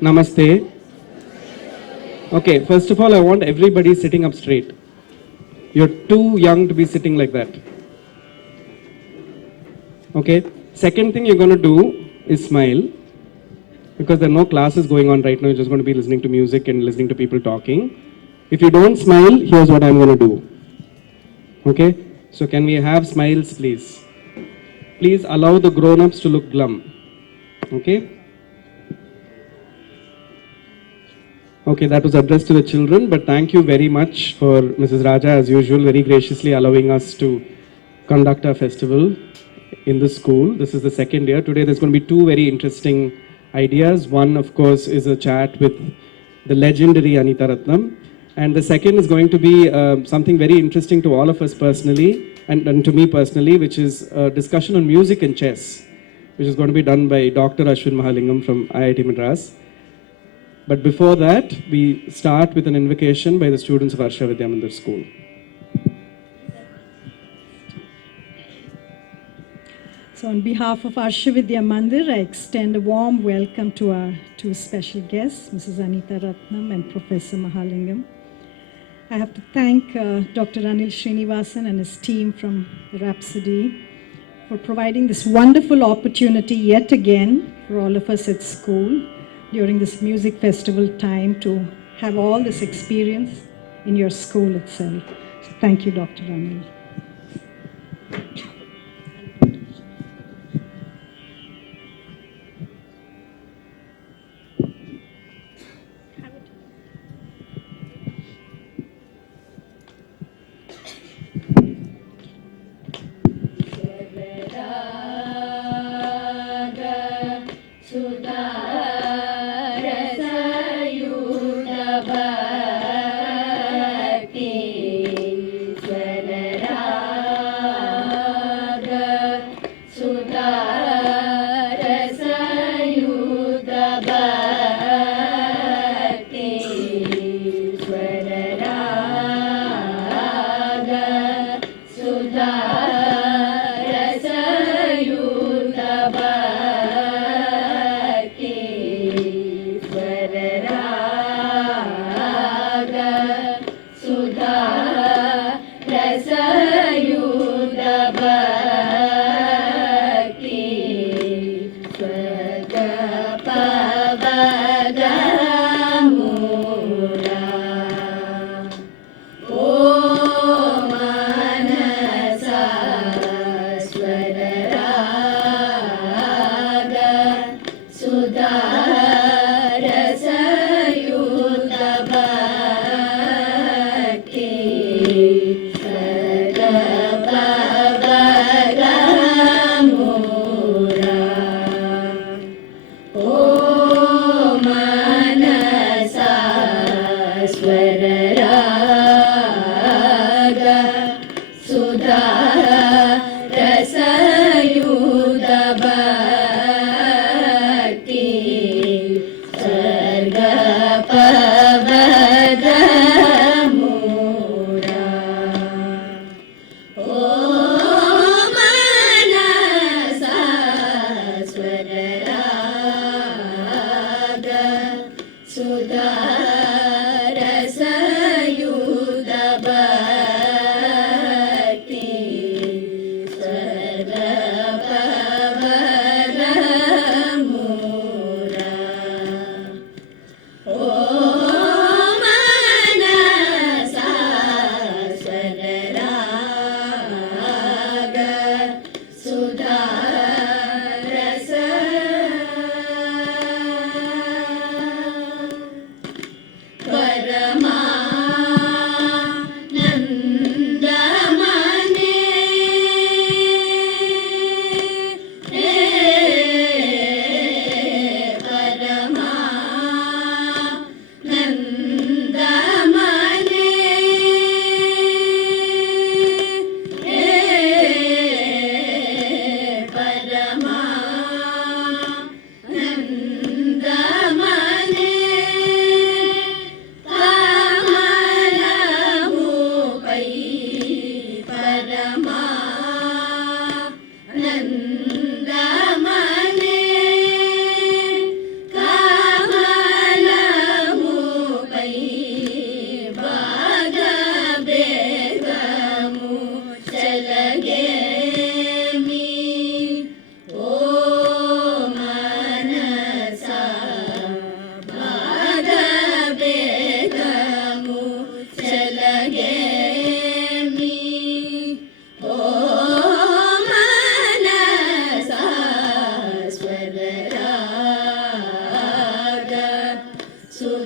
Namaste. Okay, first of all, I want everybody sitting up straight. You're too young to be sitting like that. Okay, second thing you're going to do is smile because there are no classes going on right now. You're just going to be listening to music and listening to people talking. If you don't smile, here's what I'm going to do. Okay, so can we have smiles, please? Please allow the grown ups to look glum. Okay. Okay, that was addressed to the children, but thank you very much for Mrs. Raja, as usual, very graciously allowing us to conduct our festival in the school. This is the second year. Today there's going to be two very interesting ideas. One, of course, is a chat with the legendary Anita Ratnam. And the second is going to be something very interesting to all of us personally and to me personally, which is a discussion on music and chess, which is going to be done by Dr. Ashwin Mahalingam from IIT Madras. But before that, we start with an invocation by the students of Arsha Vidyamandir School. So on behalf of Arsha Vidya Mandir, I extend a warm welcome to our two special guests, Mrs. Anita Ratnam and Professor Mahalingam. I have to thank Dr. Anil Srinivasan and his team from the Rhapsody for providing this wonderful opportunity yet again for all of us at school during this music festival time to have all this experience in your school itself. So thank you, Dr. Anil.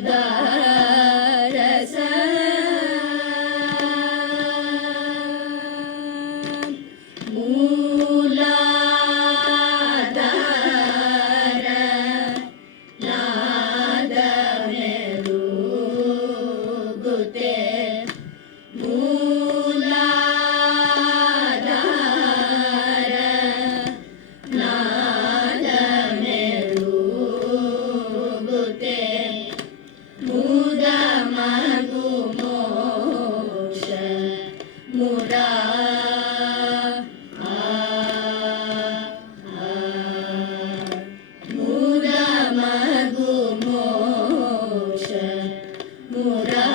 ಸುಧಾರಸ ಮೂಲಾಧಾರ ನಾದ ಮೆಲುಗುತೆ ಮೂಲಾಧಾರ ನಾದ ಮೆಲುಗುತೆ ಮುದ ಮಗು ಮೋಕ್ಷ ಮುರಾ ಮುದ ಮಗು ಮೋಕ್ಷ ಮುರಾ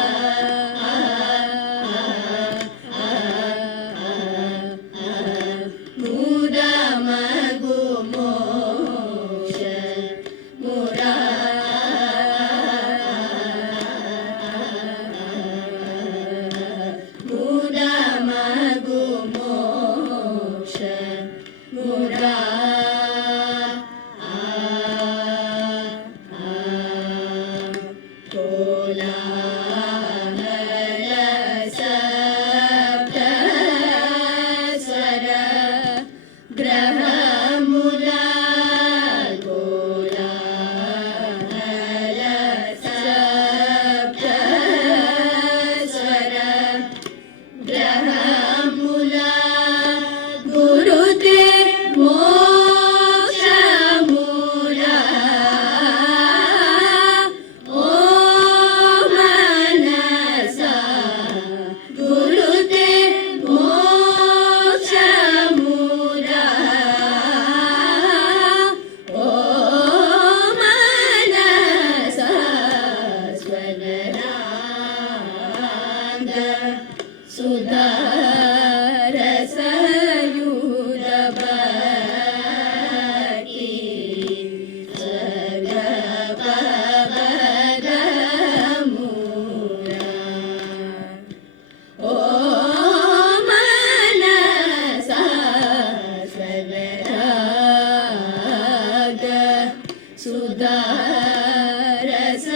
ಮುದ ಮಗು ಮೋಕ್ಷ ಮುರಾ ಮುದ ಮಗು ಮೋಕ್ಷ ಮುರಾ ಕೋಲಾಹಲ ಸಪ್ತ ಸ್ವರ ಗ್ರಹ ಮೂಲ ಕೋಲಾಹಲ ಸಪ್ತ ಸ್ವರ ಗ್ರಹ ಮೂಲ ಗುರುತೆ ಮೋಕ್ಷ ಮೂಲ ಓ ಮನಸ ಗುರುತೆ ಮೋಕ್ಷ ಮೂಲ ಓ ಮನಸ ಸ್ವಗರಾಂಗ ಸುಧಾರಸಯುಧ ಬಕಿ ಸರ್ಗಪದ ಮೂಲ ಓ ಮನಸ ಸ್ವಗರಾಗ ಸುಧಾರಸ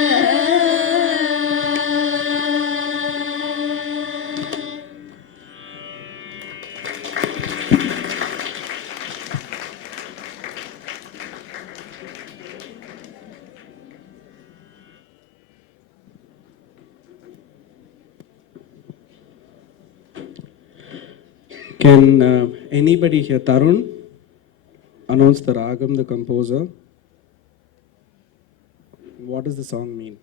Can anybody here, Tarun, announce the ragam, the composer? What does the song mean?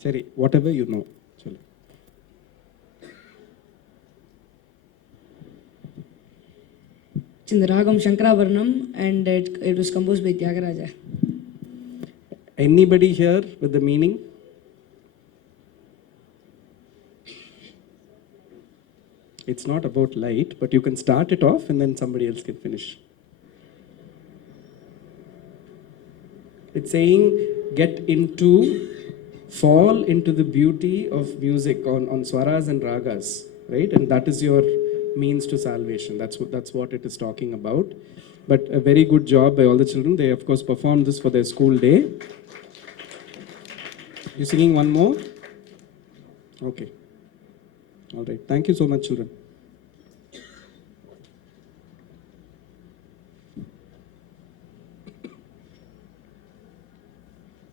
Sari, whatever you know. Chalo. It's in the Ragam Shankarabharanam and it was composed by Tyagaraja. Anybody here with the meaning? It's not about light, but you can start it off and then somebody else can finish. It's saying fall into the beauty of music on swaras and ragas, right? And that is your means to salvation. That's what it is talking about. But a very good job by all the children. They of course performed this for their school day. You singing one more? Okay. All right. Thank you so much, children.